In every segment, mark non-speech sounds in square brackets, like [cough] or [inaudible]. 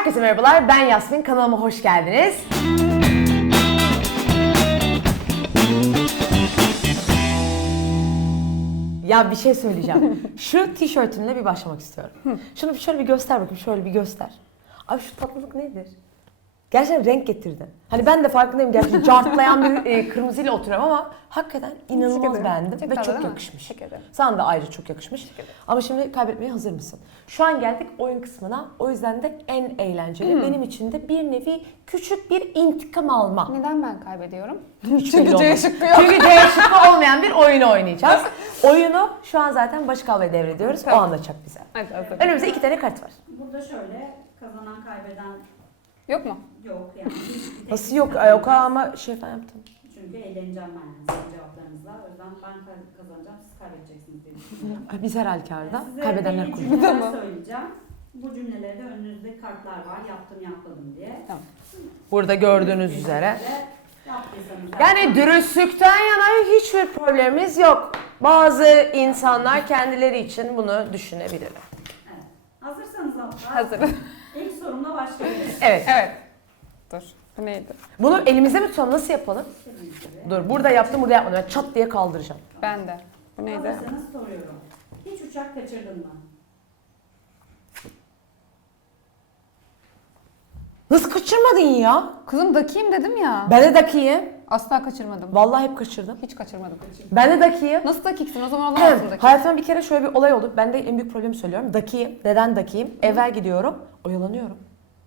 Herkese merhabalar, ben Yasmin. Kanalıma hoş geldiniz. Ya bir şey söyleyeceğim. [laughs] Şu tişörtümle bir başlamak istiyorum. Şunu şöyle bir göster bakayım, şöyle bir göster. Abi şu tatlılık nedir? Gerçekten renk getirdi. Hani ben de farkındayım gerçekten [laughs] cartlayan bir e, kırmızıyla oturuyorum ama hakikaten inanılmaz beğendim Çok ve tatlı çok değil mi? yakışmış. Teşekkür ederim. Sana da ayrıca çok yakışmış. Ama şimdi kaybetmeye hazır mısın? Şu an geldik oyun kısmına. O yüzden de en eğlenceli. Hmm. Benim için de bir nevi küçük bir intikam alma. Neden ben kaybediyorum? Hiç Çünkü belli C olmaz. şıkkı yok. Çünkü C şıkkı olmayan bir oyunu oynayacağız. Oyunu şu an zaten Başak ablaya devrediyoruz. O Tamam. anlatacak bize. Hadi hazır. Önümüzde iki tane kart var. Burada şöyle kazanan kaybeden Yok mu? yok yani. Nasıl yok? Ay, o kadar ama şey falan yaptım. Çünkü eğleneceğim ben yani sizin cevaplarınızla. O yüzden ben ka- kazanacağım, siz kaybedeceksiniz diye düşünüyorum. Ay, Biz her halükarda Size kaybedenler belli kullanıyor. cümleler Tamam. söyleyeceğim. Bu cümleleri de önünüzde kartlar var. Yaptım yapmadım diye. Burada gördüğünüz üzere. Yaptıysanız Yani dürüstlükten yana hiçbir problemimiz yok. Bazı insanlar kendileri için bunu düşünebilirler. Evet. Hazırsanız hatta Hazır. Sorumla başlayabiliriz. [laughs] Evet. evet. Dur. Bu neydi? Bunu elimizde mi tutalım? Nasıl yapalım? Dur burada yaptım burada yapmadım. Ben çat diye kaldıracağım. Ben de. Bu neydi? Hazırsanız soruyorum. Hiç uçak kaçırdın mı? Nasıl kaçırmadın ya? Kızım dakiyim dedim ya. Ben de dakiyim. Asla kaçırmadım. Vallahi hep kaçırdım. Hiç kaçırmadım. Ben de dakiyim. Nasıl dakiksin? O zaman olamazsın dakik. Hayatımda bir kere şöyle bir olay oldu. Ben de en büyük problemi söylüyorum. Dakiyim. Neden dakiyim? Evvel gidiyorum. Oyalanıyorum.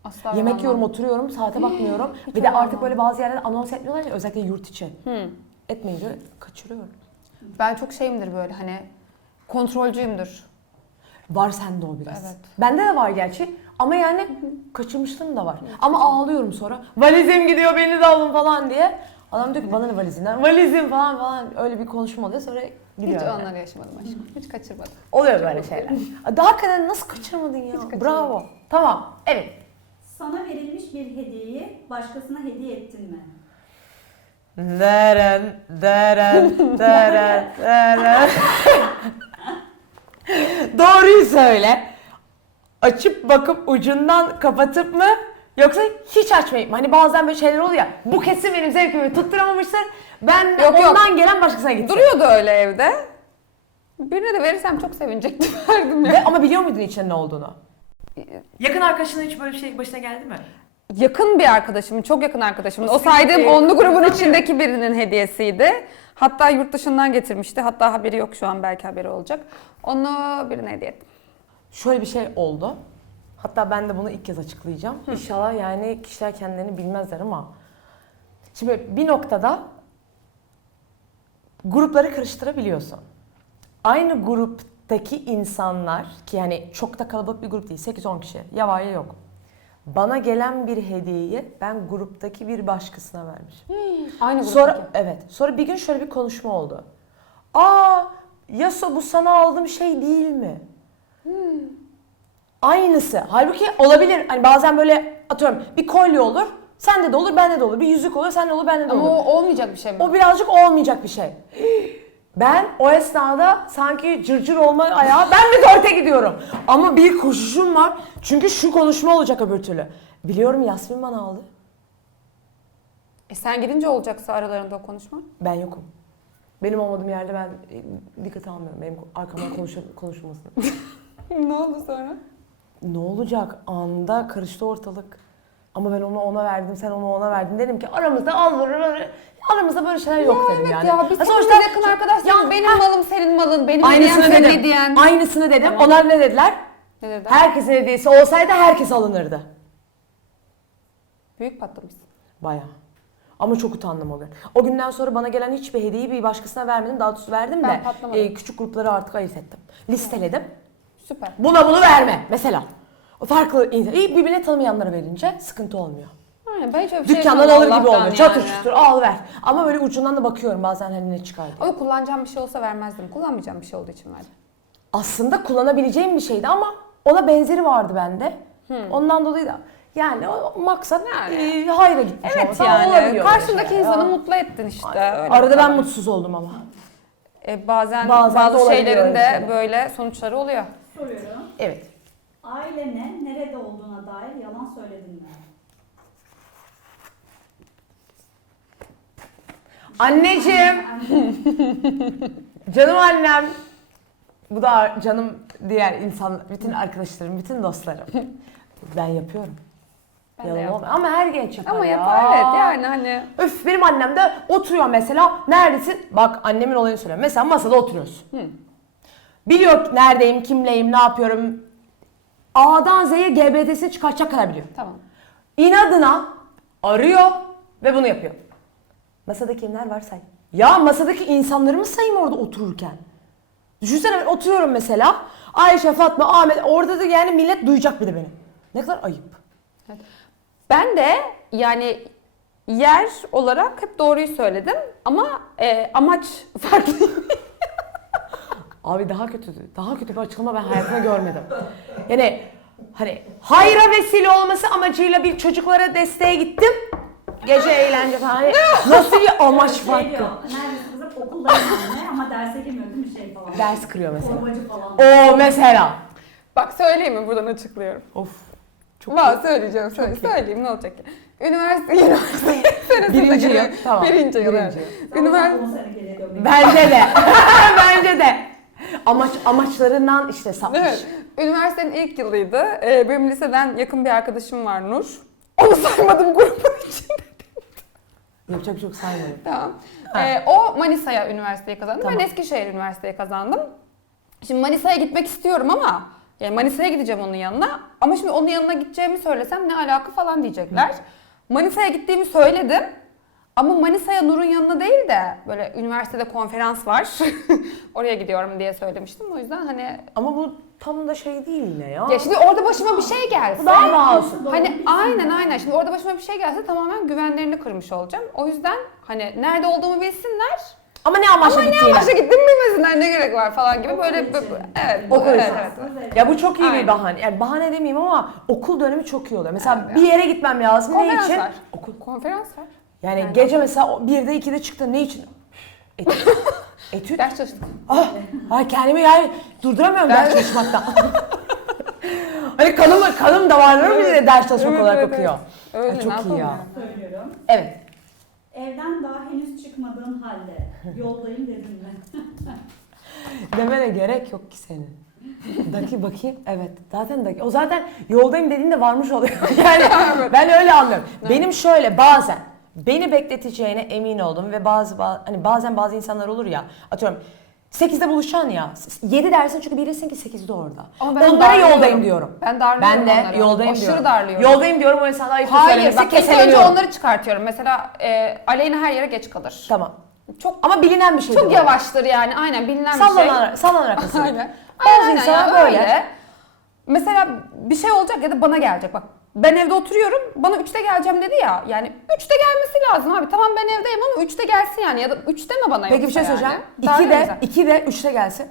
Asla Yemek olamam. yiyorum, oturuyorum, saate bakmıyorum. Hiç bir de olamam. artık böyle bazı yerlerde anons etmiyorlar ya özellikle yurt içi. Hı. Etmeyince kaçırıyorum. Ben çok şeyimdir böyle hani kontrolcüyümdür. Var sende o biraz. Evet. Bende de var gerçi. Ama yani kaçırmışlığım da var. Ama ağlıyorum sonra. Valizim gidiyor beni de alın falan diye. Adam diyor ki bana ne valizinden? Valizim falan falan. Öyle bir konuşma oluyor sonra gidiyor. Hiç yani. onları yaşamadım aşkım. Hiç kaçırmadım. Oluyor böyle şeyler. [laughs] Daha hakikaten nasıl kaçırmadın ya? kaçırmadım. Bravo. Tamam. Evet. Sana verilmiş bir hediyeyi başkasına hediye ettin mi? Deren, deren, [laughs] deren, deren. Doğruyu söyle. Açıp bakıp ucundan kapatıp mı? Yoksa hiç açmayıp mı? Hani bazen böyle şeyler oluyor ya. Bu kesin benim zevkimi tutturamamıştır. Ben de Yok, yok. ondan gelen başkasına gitsin. Duruyordu öyle evde. Birine de verirsem çok sevinecektim. [laughs] Verdim ya. Ve, ama biliyor muydun içinde ne olduğunu? Yakın arkadaşına hiç böyle bir şey başına geldi mi? yakın bir arkadaşımın, çok yakın arkadaşımın. O saydığım bir- onlu grubun içindeki birinin hediyesiydi. Hatta yurt dışından getirmişti. Hatta haberi yok şu an belki haberi olacak. Onu birine hediye ettim. Şöyle bir şey oldu. Hatta ben de bunu ilk kez açıklayacağım. İnşallah yani kişiler kendilerini bilmezler ama şimdi bir noktada grupları karıştırabiliyorsun. Aynı gruptaki insanlar ki yani çok da kalabalık bir grup değil 8-10 kişi ya var ya yok. Bana gelen bir hediyeyi ben gruptaki bir başkasına vermişim. Aynı gruptaki. Sonra evet. Sonra bir gün şöyle bir konuşma oldu. Aa, Yaso bu sana aldığım şey değil mi? Aynısı. Halbuki olabilir. Hani bazen böyle atıyorum bir kolye olur. Sende de olur, bende de olur. Bir yüzük olur, sende olur, bende de Ama olur. o olmayacak bir şey mi? O birazcık olmayacak bir şey. Ben o esnada sanki cırcır olma ayağı ben de dörte gidiyorum. Ama bir koşuşum var. Çünkü şu konuşma olacak öbür türlü. Biliyorum Yasmin bana aldı. E sen gidince olacaksa aralarında o konuşma. Ben yokum. Benim olmadığım yerde ben e, dikkate almıyorum. Benim arkamdan konuşu- konuşulmasını. [laughs] ne oldu sonra? Ne olacak? Anda karıştı ortalık. Ama ben onu ona verdim, sen onu ona verdin. Dedim ki aramızda al aramızda böyle şeyler yok dedim yani. ya biz Ha, hepimiz sonuçta- yakın arkadaşlarız. Ya, Benim ha, malım senin malın. Benim hediyem Aynısını senin dedim. hediyen. Aynısını dedim. Onlar ne dediler? Ne dedi? Herkesin hediyesi olsaydı herkes alınırdı. Büyük patlamışsın. Bayağı. Ama çok utandım o gün. O günden sonra bana gelen hiçbir hediyeyi bir başkasına vermedim. Daha doğrusu verdim Ben de patlamadım. e, küçük grupları artık ayırt ettim. Listeledim. Süper. Buna bunu verme mesela. O farklı insan. İyi birbirine tanımayanlara verince sıkıntı olmuyor. Aynen, ben hiç öyle bir şey Dükkandan alır gibi olmuyor. Çatır yani. çutur al ver. Ama böyle ucundan da bakıyorum bazen hani ne çıkar diye. Ama kullanacağım bir şey olsa vermezdim. Kullanmayacağım bir şey olduğu için verdim. Aslında kullanabileceğim bir şeydi ama ona benzeri vardı bende. Ondan dolayı da yani o maksat Yani. e, hayra gitmiş Evet olması yani karşındaki şeyler insanı ya. mutlu ettin işte. öyle Arada ben mutsuz oldum ama. E, bazen, Bazen bazı olabiliyor şeylerin öyle de şeyler. böyle sonuçları oluyor. Soruyorum. Evet. Ailene nerede olduğuna dair yalan söyledin mi? Anneciğim, [laughs] canım annem. Bu da canım diğer insan, bütün arkadaşlarım, bütün dostlarım. Ben yapıyorum. Ben de Yalan olmuyor. Ama her genç yapar Ama ya. yapar evet yani hani. Öf benim annem de oturuyor mesela. Neredesin? Bak annemin olayını söylüyorum. Mesela masada oturuyorsun. Hı. Biliyor neredeyim, kimleyim, ne yapıyorum. A'dan Z'ye GBT'sini çıkartacak kadar biliyor. Tamam. İnadına arıyor ve bunu yapıyor. Masada kimler var say. Ya masadaki insanları mı sayayım orada otururken? Düşünsene ben oturuyorum mesela. Ayşe, Fatma, Ahmet orada da yani millet duyacak bir de beni. Ne kadar ayıp. Ben de yani yer olarak hep doğruyu söyledim ama e, amaç [laughs] farklı. Abi daha kötü, daha kötü bir açıklama ben hayatımda görmedim. Yani hani hayra vesile olması amacıyla bir çocuklara desteğe gittim. Gece eğlence falan. Hani nasıl bir amaç Şey farkı? neredeyse kızım okuldayım anne ama derse girmiyor değil mi şey falan. Ders kırıyor mesela. Torbacı falan. O mesela. Bak söyleyeyim mi buradan açıklıyorum. Of. Çok Var söyleyeceğim. Söyle, söyleyeyim ne olacak ki? Üniversite, [laughs] üniversite senesinde Birinci yıl, tamam. Birinci yıl. Birinci yıl. Üniversite. Bence de. [laughs] Bence de. Amaç amaçlarından işte sapmış. evet. Üniversitenin ilk yılıydı. Ee, benim liseden yakın bir arkadaşım var Nur. Onu saymadım grubun içinde. Yapacak bir şey yok saymadım. Tamam. Ee, o Manisa'ya üniversiteyi kazandı. Tamam. Ben Eskişehir Üniversiteyi kazandım. Şimdi Manisa'ya gitmek istiyorum ama yani Manisa'ya gideceğim onun yanına. Ama şimdi onun yanına gideceğimi söylesem ne alaka falan diyecekler. Manisa'ya gittiğimi söyledim. Ama Manisa'ya Nur'un yanına değil de böyle üniversitede konferans var. [laughs] Oraya gidiyorum diye söylemiştim. O yüzden hani Ama bu tam da şey değil yine ya. ya şimdi orada başıma bir şey gelse. Bu daha masum. Hani aynen aynen. Şimdi orada başıma bir şey gelse tamamen güvenlerini kırmış olacağım. O yüzden hani nerede olduğumu bilsinler. Ama ne amaçla Ama ne amaçla gittim bilmesinler ne gerek var falan gibi böyle için. evet bu, Okul evet, için. evet. Ya bu çok iyi bir Aynen. bahane. Yani bahane demeyeyim ama okul dönemi çok iyi oluyor. Mesela Evet. bir yere gitmem lazım. Ne Konferans için? var. Okul. Konferans var. Yani Yani gece mesela o- birde ikide çıktın. Ne için? Etüt. [laughs] Etüt. Ders çalıştık. Ah, ay kendimi yani durduramıyorum Ben- ders çalışmaktan. [laughs] hani kanım, kanım damarlarım bile de ders çalışmak Evet, olarak evet, akıyor. Öyle Ay, ne çok iyi ya. Söylüyorum. Evet. Evden daha henüz çıkmadığın halde yoldayım dedin mi? [laughs] Demene gerek yok ki senin. Daki bakayım. Evet. Zaten daki. O zaten yoldayım dediğinde varmış oluyor. yani ben öyle anlıyorum. Benim şöyle bazen beni bekleteceğine emin oldum ve bazı ba- hani bazen bazı insanlar olur ya atıyorum 8'de buluşacaksın ya. 7 dersin çünkü bilirsin ki 8'de orada. Ama ben Onlara darlıyorum. yoldayım diyorum. Ben darlıyorum Ben de onları. yoldayım Aşırı diyorum. darlıyorum. Yoldayım diyorum o insanlar ayıp Hayır bak ilk önce onları çıkartıyorum. Mesela e, Aleyna her yere geç kalır. Tamam. Çok Ama bilinen bir şey. çok yavaştır yani aynen bilinen bir şey. Sallanarak, sallanarak. [laughs] Aynen. Bazı Aynen, insanlar aynen, böyle. öyle. Mesela bir şey olacak ya da bana gelecek bak. Ben evde oturuyorum. Bana 3'te geleceğim dedi ya. Yani 3'te gelmesi lazım abi. Tamam ben evdeyim ama 3'te gelsin yani. Ya da 3'te mi bana Peki bir şey söyleyeceğim. yani? Darlıyorum 2'de, zaten. 2'de, 3'te gelsin.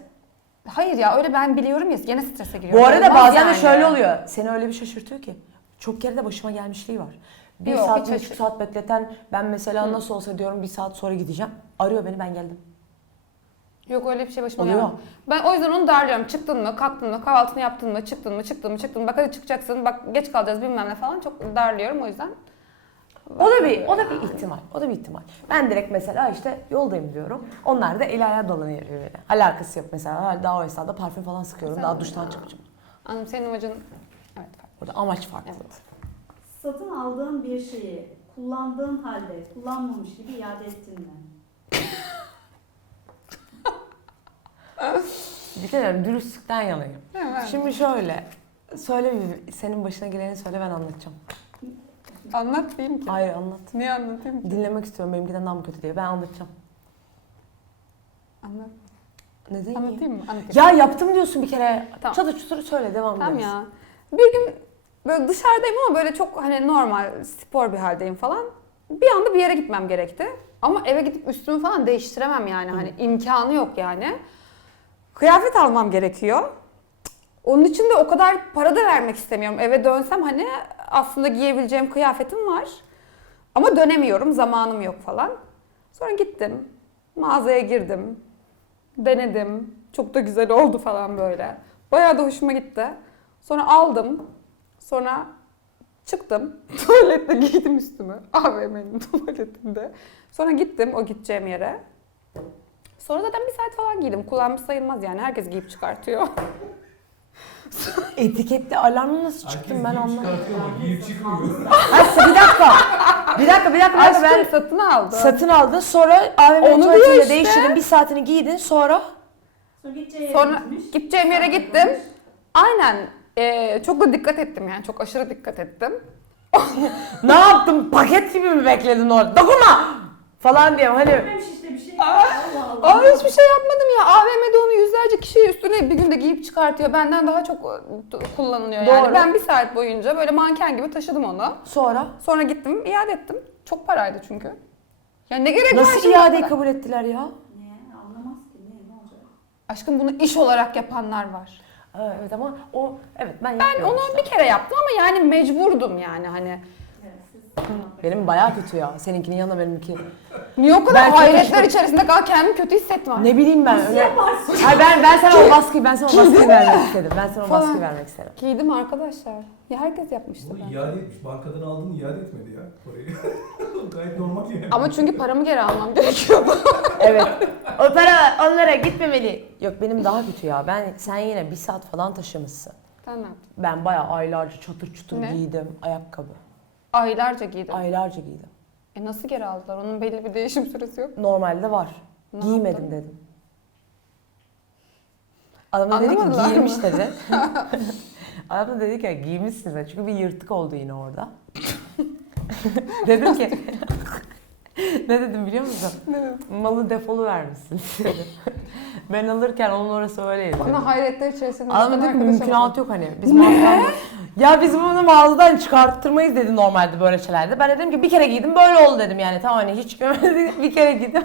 Hayır ya öyle ben biliyorum ya. Gene strese giriyorum. Bu arada Olmaz bazen yani. de şöyle oluyor. Seni öyle bir şaşırtıyor ki. Çok kere de başıma gelmişliği var. Bir Yok, saat, bir buçuk saat bekleten ben mesela Hı. nasıl olsa diyorum bir saat sonra gideceğim. Arıyor beni ben geldim. Yok öyle bir şey başıma Oluyor. gelmedi. Ben o yüzden onu darlıyorum. Çıktın mı, kalktın mı, kahvaltını yaptın mı, çıktın mı, çıktın mı, çıktın mı, bak hadi çıkacaksın, bak geç kalacağız bilmem ne falan çok darlıyorum o yüzden. O da bir o da bir ihtimal. O da bir ihtimal. Ben direkt mesela işte yoldayım diyorum. Onlar da el ayağa dolanıyor birbirine. Alakası yok mesela. Daha o esnada parfüm falan sıkıyorum. Güzel Daha duştan çıkacağım. Anladım senin amacın... Evet. Burada amaç farklı. Evet. Satın aldığın bir şeyi kullandığın halde kullanmamış gibi iade ettin mi? Bir kere dürüstlükten yanayım. Evet. Şimdi şöyle. Söyle bir, senin başına geleni söyle ben anlatacağım. Anlat diyeyim ki. Hayır anlat. Niye anlatayım ki? Dinlemek istiyorum benimkinden daha mı kötü diye. Ben anlatacağım. Anlat. Ne diyeyim? Anlatayım mı? Anlatayım. Ya yaptım diyorsun bir kere. Tamam. Çatır çutur söyle devam Tamam ediyoruz. ya. Bir gün böyle dışarıdayım ama böyle çok hani normal spor bir haldeyim falan. Bir anda bir yere gitmem gerekti. Ama eve gidip üstümü falan değiştiremem yani. Hani imkanı yok yani. Kıyafet almam gerekiyor. Onun için de o kadar para da vermek istemiyorum. Eve dönsem hani aslında giyebileceğim kıyafetim var. Ama dönemiyorum, zamanım yok falan. Sonra gittim, mağazaya girdim, denedim. Çok da güzel oldu falan böyle. Bayağı da hoşuma gitti. Sonra aldım. Sonra Çıktım. [laughs] Tuvalette giydim üstümü. AVM'nin [laughs] tuvaletinde. Sonra gittim o gideceğim yere. Sonra zaten bir saat falan giydim. Kullanmış sayılmaz yani. Herkes giyip çıkartıyor. Etiketli alarmı nasıl çıktım ben Herkes giyip anlamadım. giyip çıkmıyor. Hayır bir dakika. Bir dakika bir dakika. Bir dakika. Aşkım Ben satın aldı. satın aldın sonra AVM Onu tuvaletinde diyor işte. değiştirdin. Bir saatini giydin sonra Sonra gideceği gideceğim yere gittim. Aynen. Ee, çok da dikkat ettim yani. Çok aşırı dikkat ettim. [laughs] ne yaptın? Paket gibi mi bekledin orada? Dokunma! Falan diye hani Aa hiçbir şey yapmadım ya. AVM'de onu yüzlerce kişi üstüne bir günde giyip çıkartıyor. Benden daha çok e, kullanılıyor yani. Doğru. Ben bir saat boyunca böyle manken gibi taşıdım onu. sonra Sonra gittim iade ettim. Çok paraydı çünkü. Ya ne gerek var nasıl şimdi iadeyi kabul ettiler ya? Niye? Anlamaz ki. Ne, ne olacak? Aşkım bunu iş olarak yapanlar var. Evet ama o evet ben Ben yapmıyorum onu işte. bir kere yaptım ama yani mecburdum yani hani. Benim bayağı kötü ya. Seninkinin yanında benimki. Niye o kadar Ben çok hayretler şaşırdım. içerisinde kal kendimi kötü hissettim. Ne bileyim ben öyle. yaparsın? Hayır ben ben sana o baskıyı ben sana o baskıyı vermek istedim. Ben sana o Falan. baskıyı vermek istedim. Giydim arkadaşlar. Ya herkes yapmıştı Bunu ben. iade etmiş. Bankadan aldığını iade etmedi ya parayı. [laughs] Gayet normal yani. Ama çünkü paramı geri almam gerekiyordu. [laughs] Evet. O para onlara gitmemeli. Yok benim daha kötü ya. Ben sen yine bir saat falan taşımışsın. Sen ne yaptın? Ben bayağı aylarca çatır çutur Ne? giydim ayakkabı. Aylarca giydim. Aylarca giydim. E nasıl geri aldılar? Onun belli bir değişim süresi yok. Normalde var. Ne Giymedim yaptın? dedim. Adam da dedi ki Anlamadılar mı? dedi. [laughs] Adam da dedi ki giymişsiniz dedi. Çünkü bir yırtık oldu yine orada. [laughs] dedim ki [laughs] ne dedim biliyor musun? Ne dedim? Malı defolu vermişsiniz dedim. [laughs] ben alırken onun orası öyleydi. Bana hayretler içerisinde. Adam dedi ki mümkünatı yok hani. Biz mağazadan... ya biz bunu mağazadan çıkarttırmayız dedi normalde böyle şeylerde. Ben de dedim ki bir kere giydim böyle oldu dedim yani. Tamam hani hiç görmedim [laughs] bir kere giydim.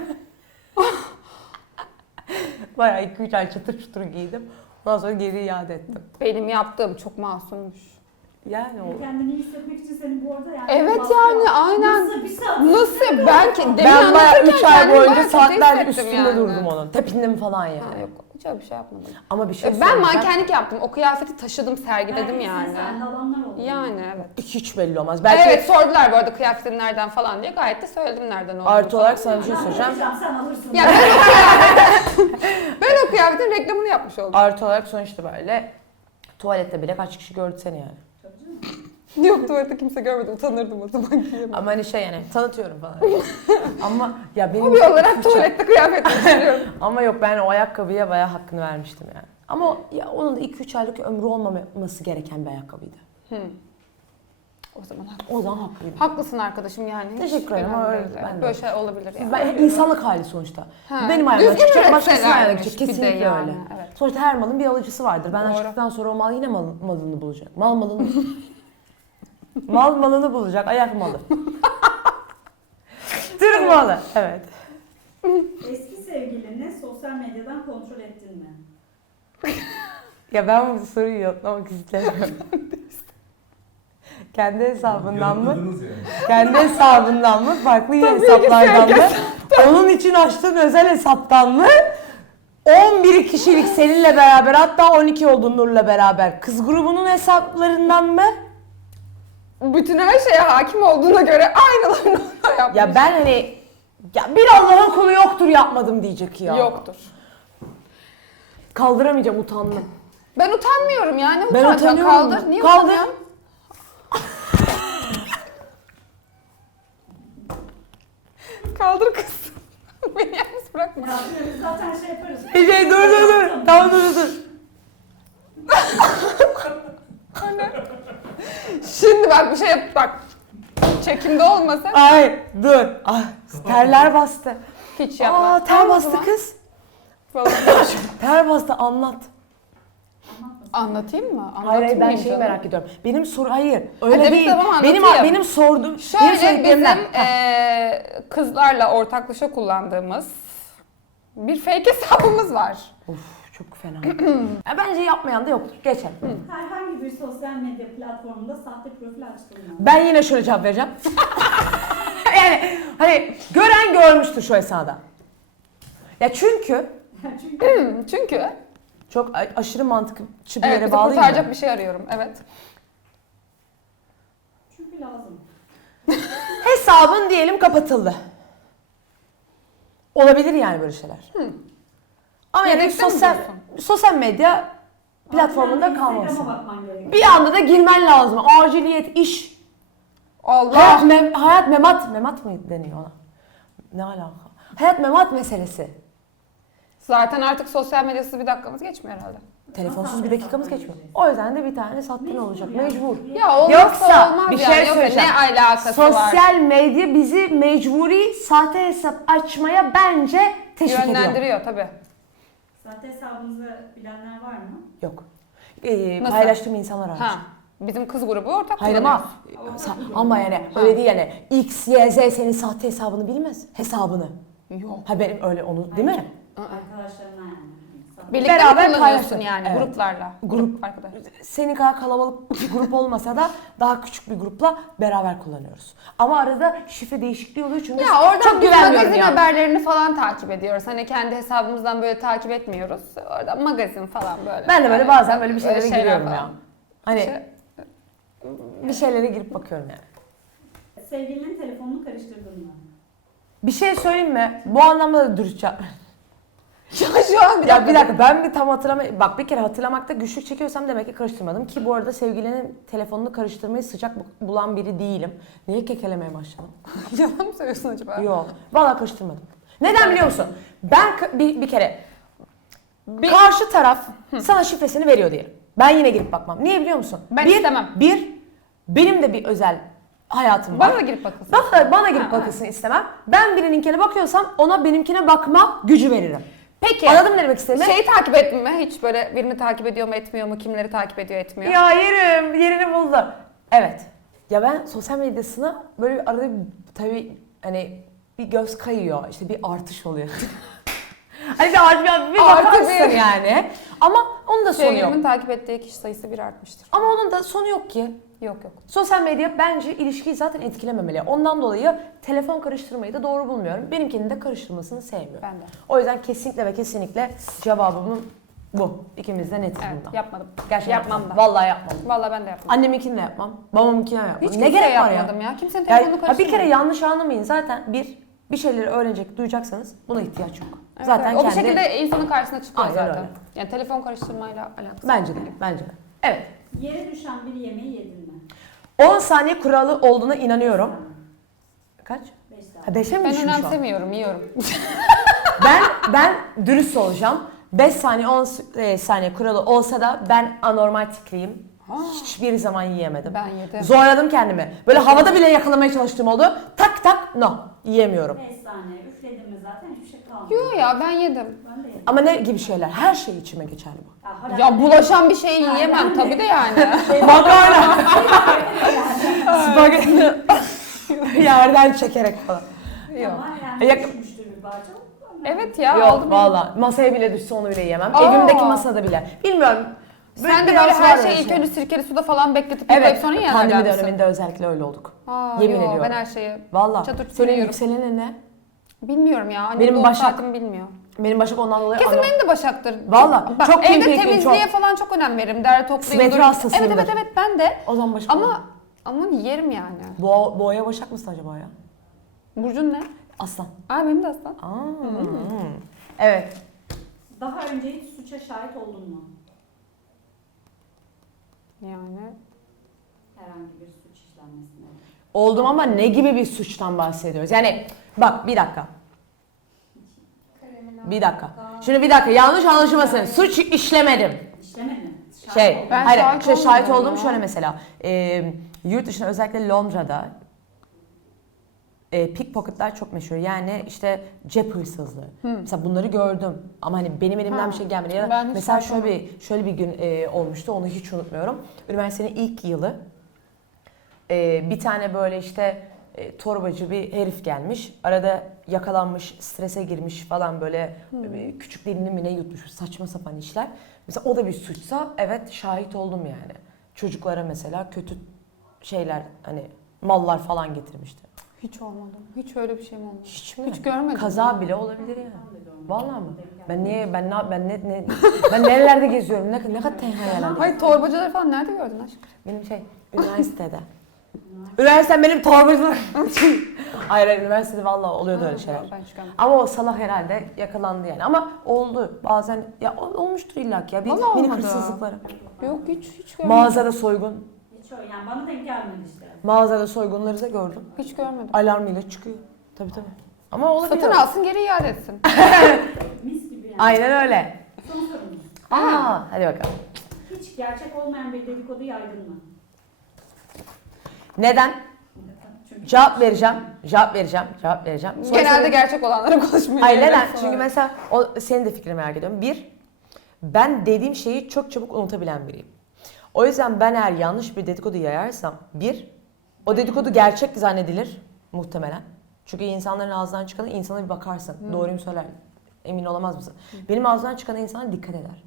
Bayağı 2-3 ay çıtır çıtır giydim. Ondan sonra geri iade ettim. Benim yaptığım çok masummuş. Yani o... Kendini iyi hissetmek için seni bu arada yani. Evet baskı yani, var. aynen. Nasıl bir saat? Nasıl? Ben ki demin Ben bayağı anlatırken 3 ay kendimi boyunca bayağı kötü saatlerce hissettim üstünde yani. durdum onun. Tepindim falan Ha, yani. yok hiç öyle bir şey yapmadım. Ama bir şey E, ben söyleyeceğim. mankenlik yaptım. O kıyafeti taşıdım, sergiledim yani. Sende alanlar oldu. Yani evet. Hiç, hiç belli olmaz. Belki Evet sordular bu arada kıyafetin nereden falan diye. Gayet de söyledim nereden olduğunu. artı falan. olarak sana bir şey Ben söyleyeceğim. alacağım, sen alırsın. Ya ben o kıyafetin, [laughs] ben o kıyafetin reklamını yapmış oldum. Artı olarak sonuçta böyle tuvalette bile kaç kişi gördü seni yani. [laughs] Yok tuvalette kimse görmedi. Utanırdım o zaman giyemem. Ama hani şey yani tanıtıyorum falan. [laughs] Ama ya benim Hobi olarak tuvalette kıyafet taşıyorum. [laughs] Ama yok ben o ayakkabıya bayağı hakkını vermiştim yani. Ama ya onun da 2-3 aylık ömrü olmaması gereken bir ayakkabıydı. Hmm. O zaman hak- O zaman haklıydım. haklısın arkadaşım yani. Hiç Teşekkür ederim, önemli değil. ben de Böyle öyle. şey olabilir yani. Ben, insanlık hali sonuçta. Ha. Benim ayağıma Düzgün çıkacak, başkasının ayağına üretselermiş gidecek. bir de Kesinlikle yani, öyle. Evet. Sonuçta her malın bir alıcısı vardır. Ben Doğru. açtıktan sonra o mal yine mal, malını bulacak. Mal malını Mal malını bulacak. Ayak malı. Türk malı. Evet. Eski sevgilini sosyal medyadan kontrol ettin mi? Ya ben bu soruyu yanıtlamak istemiyorum. Kendi hesabından mı? Yani. Kendi hesabından mı? Farklı hesaplardan mı? Onun için açtığın özel hesaptan mı? 11 kişilik seninle beraber hatta 12 oldu Nur'la beraber. Kız grubunun hesaplarından mı? Bütün her şeye hakim olduğuna göre aynılarını da yapmış. Ya ben hani ya bir Allah'ın kulu yoktur yapmadım diyecek ya. Yoktur. Kaldıramayacağım utandım. Ben utanmıyorum yani. Ben utanacağım. utanıyorum. Kaldır. Niye Kaldır. utanıyorsun? Kaldır kız. [laughs] Beni yalnız bırakma. Ya biz zaten şey yaparız. Bir şey dur dur dur. Tamam dur dur. [laughs] Şimdi bak bir şey yap. Bak. Çekimde olmasa Ay dur. Ah, terler bastı. hiç yapma. Aa ter Tamam o bastı zaman. kız. [laughs] Ter bastı anlat. Anlatayım mı? Hayır hayır ben Anlatmayayım şeyi canım. merak ediyorum. Benim soru hayır. Öyle biz değil. tamam, benim anlatayım. benim sordum. benim Şöyle söylediklerimden- bizim eee, kızlarla ortaklaşa kullandığımız bir fake hesabımız var. Of çok fena. ya bence yapmayan da yoktur. Geçelim. Herhangi bir sosyal medya platformunda sahte profil açtın mı? Ben yine şöyle cevap vereceğim. [laughs] yani hani gören görmüştür şu hesada. Ya çünkü [laughs] Çünkü Çünkü çok a- aşırı mantıklı bir evet yere bizi bağlıyım. kurtaracak bir şey arıyorum. Evet. Çünkü lazım. Hesabın diyelim kapatıldı. Olabilir yani böyle şeyler. Ama yani Yedekte mi sosyal, sosyal medya platformunda bakman gerekiyor. Bir anda da girmen lazım. Aciliyet, iş, Allah. hayat, mem- hayat memat, memat mı deniyor ona? Ne alaka? Hayat memat meselesi. Zaten artık sosyal medyasız bir dakikamız geçmiyor herhalde. Telefonsuz bir dakikamız geçmiyor. O yüzden de bir tane sattın olacak. Mecbur. Ya olmazsa Yoksa olmaz bir yani. şey Yoksa söyleyeceğim. ne alakası var? Sosyal medya bizi mecburi sahte hesap açmaya bence teşvik ediyor. Yönlendiriyor tabii. Sahte hesabınızı bilenler var mı? Yok. Ee, Nasıl? paylaştığım insanlar hariç. Ha. Bizim kız grubu ortak Hayır kullanıyoruz. ama sa- ama yani öyle değil yani X, Y, Z senin sahte hesabını bilmez. Hesabını. Yok. Ha benim öyle onu değil mi? Arkadaşlarına yani. Birlikte Beraber kullanıyorsun paylaşın. yani Evet. gruplarla. Grup. arkadaş. Senin kadar kalabalık bir grup olmasa da daha küçük bir grupla beraber kullanıyoruz. Ama arada şifre değişikliği oluyor çünkü Ya oradan çok biz güvenmiyorum magazin ya. haberlerini falan takip ediyoruz. Hani kendi hesabımızdan böyle takip etmiyoruz. Oradan magazin falan böyle. Ben de böyle Yani bazen böyle bir şeylere şeyler giriyorum falan. ya. Hani bir şeylere girip bakıyorum yani. Sevgilinin telefonunu karıştırdın mı? Bir şey söyleyeyim mi? Bu anlamda da dürüst cevap. [laughs] Ya şu an bir Ya dakika. bir dakika ben bir tam hatırlamay Bak bir kere hatırlamakta güçlük çekiyorsam demek ki karıştırmadım. Ki bu arada sevgilinin telefonunu karıştırmayı sıcak bu- bulan biri değilim. Niye kekelemeye başladım? [laughs] Yalan mı söylüyorsun acaba? Yok. Vallahi karıştırmadım. Neden biliyor musun? Ben k- bir, bir kere karşı taraf sana şifresini veriyor diyelim. Ben yine girip bakmam. Niye biliyor musun? Ben bir, istemem. Bir, benim de bir özel hayatım var. Bana da girip bakılsın. Bana, bana girip bakılsın istemem. Ben birininkine bakıyorsam ona benimkine bakma gücü veririm. Peki. Anladın mı ne demek istediğimi? Şeyi takip ettin mi? Hiç böyle birini takip ediyor mu etmiyor mu? Kimleri takip ediyor etmiyor? Ya yerim, yerini buldu. Evet. Ya ben sosyal medyasına böyle bir arada bir, tabii hani bir göz kayıyor. işte bir artış oluyor. [laughs] hani bir artı bir, bir Artı bakarsın bir. yani. Ama onun da sonu yok. Sevgilimin takip ettiği kişi sayısı bir artmıştır. Ama onun da sonu yok ki. Yok yok. Sosyal medya bence ilişkiyi zaten etkilememeli. Ondan dolayı telefon karıştırmayı da doğru bulmuyorum. Benimkinin de karıştırmasını sevmiyorum. Ben de. O yüzden kesinlikle ve kesinlikle cevabımın bu. İkimiz de netiz Evet bundan. yapmadım. Gerçekten Yapmam da. Vallahi yapmadım. Vallahi ben de yapmadım. Anneminkini de yapmam. Babamınkini de yapmam. Hiç ne kimseye gerek var ya? yapmadım ya. Kimsenin Yani, telefonunu ha bir kere yanlış anlamayın. Zaten bir bir şeyleri öğrenecek, duyacaksanız buna ihtiyaç yok. Evet, zaten evet. O bir kendi... şekilde insanın karşısına çıkıyor Aynen zaten. öyle. Yani telefon karıştırmayla alakası. Bence de, bence de. Evet. Yere düşen bir yemeği yedin mi? 10 saniye kuralı olduğuna inanıyorum. Kaç? 5 saat. Ha 5'e mi Ben düşmüş o? önemsemiyorum, yiyorum. [laughs] Ben, ben dürüst olacağım. 5 saniye 10 e, saniye kuralı olsa da ben anormal tikliyim. Hiçbir zaman yiyemedim. ben yedim. Zorladım kendimi. Böyle havada bile yakalamaya çalıştığım oldu. Tak tak no yiyemiyorum. 5 saniye üfledin mi zaten hiçbir şey kalmıyor. Yo ya ben yedim. Ben de yedim. Ama ne gibi şeyler? Her şey içime geçerli bu. Ya, bulaşan bir şey yiyemem Aynen. tabii de yani. Makarna. Spagetti. Yerden çekerek falan. Yok. Yak-. Evet ya Yok aldım. valla. Masaya bile düşse onu bile yemem. Aa. Evimdeki masada bile. Bilmiyorum. Sen de böyle her şeyi ilk şey. önce sirkeli suda falan bekletip Evet. sonra yiyenlerden Pandemi döneminde özellikle öyle olduk. Aa, Yemin yo, ediyorum. Ben her şeyi Valla. Çatır Senin yiyorum. ne? Bilmiyorum ya. Annem Benim doğum Başak- saatimi bilmiyor. Benim başım ondan dolayı Kesin benim de Başak'tır. Valla, Bak, çok evde pimpirikli, temizliğe çok. falan çok önem veririm. Derli toplayayım. Simetri durayım. hastasıyımdır. Evet evet evet ben de. O zaman başım Ama ama yerim yani. Bo boğaya başak mısın acaba ya? Burcun ne? Aslan. Aa benim de aslan. Aa. Evet. Daha önce hiç suça şahit oldun mu? Yani. Herhangi bir suç işlenmesine. Oldum ama ne gibi bir suçtan bahsediyoruz? Yani bak bir dakika. Bir dakika. Şimdi bir dakika yanlış anlaşılmasın. Suç işlemedim. İşlemedin. Şahit Şey. Ben hayır, şahit işte şahit olmadım oldum ya. şöyle mesela. E, yurt dışında özellikle Londra'da e, pickpocketlar çok meşhur. Yani işte cep hırsızlığı. Mesela bunları gördüm. Ama hani benim elimden Ha, bir şey gelmedi. Ya da ben hiç mesela şöyle bir şöyle bir gün e, olmuştu. Onu hiç unutmuyorum. Üniversitenin ilk yılı. E, bir tane böyle işte e, torbacı bir herif gelmiş. Arada yakalanmış, strese girmiş falan böyle e, küçük dilini mi ne yutmuş saçma sapan işler. Mesela o da bir suçsa evet şahit oldum yani. Çocuklara mesela kötü şeyler hani mallar falan getirmişti. Hiç olmadı. Hiç öyle bir şeyim olmadı. Hiç mi? Hiç görmedim. Kaza bile olabilir yani. De görmedim. Vallahi mı? Ben niye ben ne ben ne, ne ben nerelerde geziyorum? Ne ne kadar tenha [laughs] yerlerde. Hayır torbacıları falan nerede gördün aşkım? Benim şey üniversitede. Üniversite. Üniversitem benim torbacılığım. [laughs] hayır hayır üniversitede vallahi oluyordu öyle şeyler. Ben. Ama o salak herhalde yakalandı yani. Ama oldu bazen ya ol- olmuştur illaki ya bir Bana minik olmadı. hırsızlıkları. Yok hiç hiç görmedim. Mağazada soygun. Hiç öyle yani bana denk gelmedi işte. Mağazada soygunları da gördüm. Hiç görmedim. Alarm ile çıkıyor. Tabii tabii. Ama olabilir. Satın alsın geri iade etsin. [laughs] Mis gibi yani. Aynen öyle. Son sorumuz. Aa, hadi bakalım. Hiç gerçek olmayan bir dedikodu yaydın mı? Neden? Çünkü Cevap vereceğim. Cevap vereceğim. Cevap vereceğim. Sonra Genelde senin- gerçek olanları [laughs] konuşmuyor. Hayır neden? Sonra. Çünkü mesela o, senin de fikrini merak ediyorum. Bir, ben dediğim şeyi çok çabuk unutabilen biriyim. O yüzden ben eğer yanlış bir dedikodu yayarsam bir, o dedikodu gerçek zannedilir muhtemelen. Çünkü insanların ağzından çıkanı insana bir bakarsın. Doğruyu mu söyler? Emin olamaz mısın? Benim ağzımdan çıkan insana dikkat eder.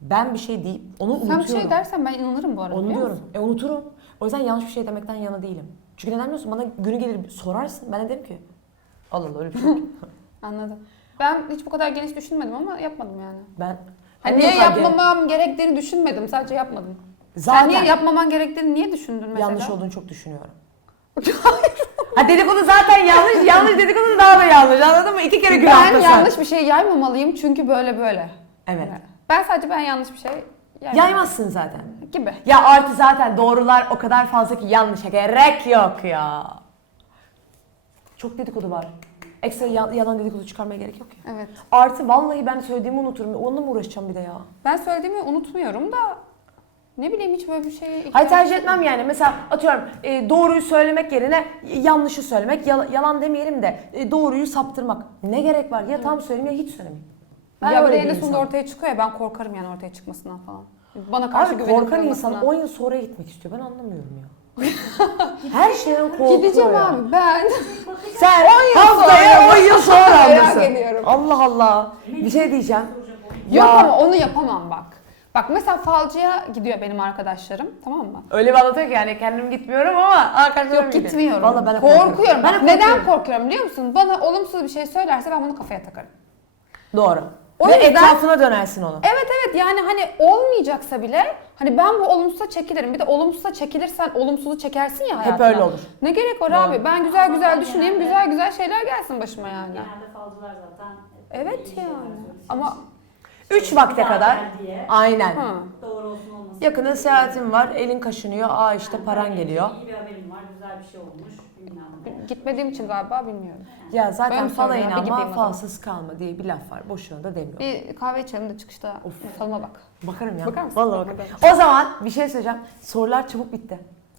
Ben bir şey deyip onu Sen unutuyorum. bir şey dersen ben inanırım bu arada. Onu biliyor diyorum. E unuturum. O yüzden yanlış bir şey demekten yana değilim. Çünkü neden biliyorsun? Bana günü gelir sorarsın. Ben de derim ki Allah Allah öyle bir şey yok. [laughs] Anladım. Ben hiç bu kadar geniş düşünmedim ama yapmadım yani. Ben Hani niye abi, yapmamam gerektiğini düşünmedim. Sadece yapmadım. Zaten Sen niye yapmaman gerektiğini niye düşündün mesela? yanlış olduğunu çok düşünüyorum. [laughs] ha dedikodu zaten yanlış, yanlış dedikodu daha da yanlış. Anladın mı? İki kere Ben günahtasın. yanlış bir şey yaymamalıyım çünkü böyle böyle. Evet. Ben sadece ben yanlış bir şey yaymam. Yaymazsın zaten. Gibi. Ya artı zaten doğrular o kadar fazla ki yanlışa gerek yok ya. Çok dedikodu var. Ekstra ya- yalan dedikodu çıkarmaya gerek yok ya. Evet. Artı vallahi ben söylediğimi unuturum. Onunla mı uğraşacağım bir de ya? Ben söylediğimi unutmuyorum da ne bileyim hiç böyle bir şeye Hayır tercih etmem yani. Mesela atıyorum e, doğruyu söylemek yerine yanlışı söylemek. Yal- yalan demeyelim de e, doğruyu saptırmak. Ne gerek var? Ya tam söyleyeyim ya hiç söylemeyeyim. Ben ya öyle bir sonunda ortaya çıkıyor ya ben korkarım yani ortaya çıkmasından falan. Bana karşı Abi korkan insan kırılmasından. 10 yıl sonra gitmek istiyor. Ben anlamıyorum ya. [laughs] Her şeyden korkuyor Gideceğim ya. abi ben. Sen yıl haftaya sonra. 10 yıl sonra Merak ediyorum. Allah Allah. Bir şey diyeceğim. Yok Ya. ama onu yapamam bak. Bak mesela falcıya gidiyor benim arkadaşlarım tamam mı? Öyle bir anlatıyor ki yani kendim gitmiyorum ama arkadaşlarım Yok gidiyor. gitmiyorum. Vallahi ben de korkuyorum. Ben Bak, de neden korkuyorum. korkuyorum biliyor musun? Bana olumsuz bir şey söylerse ben bunu kafaya takarım. Doğru. O Ve yüzden- etrafına dönersin onu. Evet evet yani hani olmayacaksa bile hani ben bu olumsuza çekilirim. Bir de olumsuza çekilirsen olumsuzu çekersin ya hayatına. Hep öyle olur. Ne gerek var Doğru. abi? Ben güzel güzel Ama düşüneyim, genelde- güzel güzel şeyler gelsin başıma yani. Genelde falcılar zaten Evet yani. söylüyor. Ama 3 vakte kadar. Diye. Aynen. hı. Doğru olsun olmasın. Yakında seyahatin var, elin kaşınıyor, aa işte Yani paran geliyor. İyi bir haberim var, güzel bir şey olmuş. Gitmediğim için galiba bilmiyorum. Ya zaten Benim fala sorularım, bir inanma, gideyim o zaman. falsız kalma diye bir laf var. Boşuna da demiyorum. Bir kahve içelim de çıkışta falıma bak. Bakarım ya. Bakar mısın? Vallahi Bakarım. bakarım. O zaman bir şey söyleyeceğim. Sorular çabuk bitti.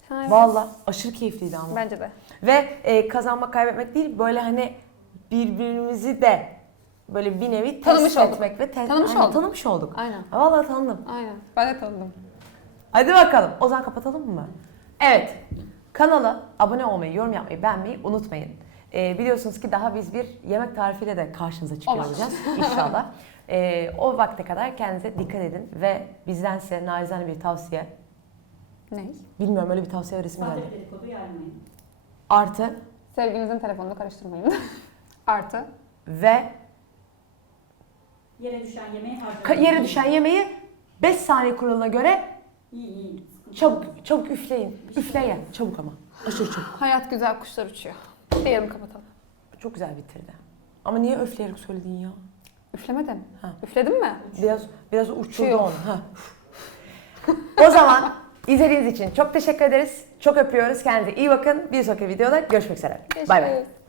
Ha, evet. Vallahi aşırı keyifliydi ama. Bence de. Ve e, kazanmak kaybetmek değil böyle hani birbirimizi de böyle bir nevi test Tanımış olduk. etmek ve te- Tanımış Aynen, olduk. tanımış olduk. Aynen. Ha, Vallahi tanıdım. Aynen. Ben de tanıdım. Hadi bakalım. O zaman kapatalım mı? Evet. Kanala abone olmayı, yorum yapmayı, beğenmeyi unutmayın. Ee, biliyorsunuz ki daha biz bir yemek tarifiyle de karşınıza çıkıyor Olur. olacağız [laughs] inşallah. Ee, o vakte kadar kendinize dikkat edin ve bizden size narizane bir tavsiye. Ne? Bilmiyorum öyle bir tavsiye resmi Sahte geldi. bir dedikodu yaymayın. Artı Sevgilinizin telefonunu karıştırmayın. [laughs] Artı. ve Yere düşen yemeği ka- harcamayın. yere düşen yemeği 5 saniye kuralına göre İyi iyi. Çabuk çabuk üfleyin. Üfleyin. Çabuk ama. Aşırı çabuk. Hayat güzel kuşlar uçuyor. Diyelim kapatalım. Çok güzel bitirdi. Ama niye öfleyerek söyledin ya? Üflemedim. Ha. Üfledin mi? Biraz biraz uçurdu Uçuyor. onu. Ha. o zaman izlediğiniz için çok teşekkür ederiz. Çok öpüyoruz. Kendinize iyi bakın. Bir sonraki videoda görüşmek üzere. Bay bay. Görüşürüz.